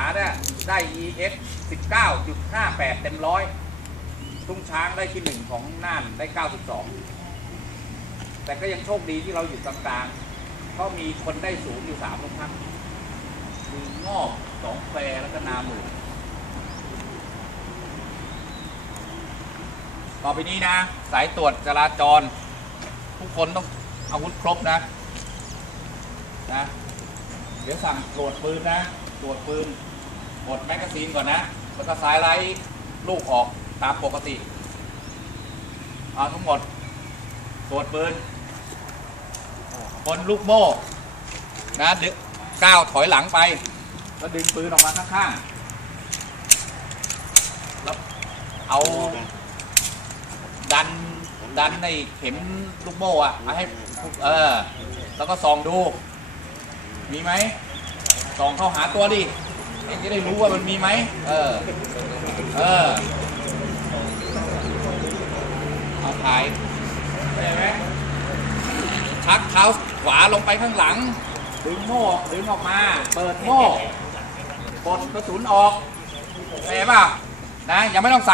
าเนี่ยได้ EX 19.58 เต็มร้อยทุ่งช้างได้ที่หนึ่งของน่านได้ 92 แต่ก็ยังโชคดีที่เราอยู่กลางๆเพราะมีคนได้ศูนย์อยู่สามโรงพักคืองอกสองแควแล้วก็นาหมู่ต่อไปนี้นะ สายตรวจจราจร ทุกคนต้องอาวุธครบนะนะ เดี๋ยวสั่งตรวจปืนนะ ตรวจปืนหมดแมกกาซีนก่อนนะ แล้วก็สายไลท์ลูกออกตามปกติเอาทั้งหมดตรวจปืนคนลูกโม่นะดึงก้าวถอยหลังไป แล้วดึงปืนออกมาข้างๆแล้วเอาดันดันในเข็มลูกโม่อะมาให้เออแล้วก็ส่องดู มีไหม ส่องเข้าหาตัวดิเองจะได้รู้ว่ามันมีไหม เออ เออ เอาถ่ายได้ไหมชักเท้าขวาลงไปข้างหลัง ดึงโม่ดึงออกมา เปิดโม่กดกระสุนออกเข้าใจป่ะ นะ ยังไม่ต้องใส่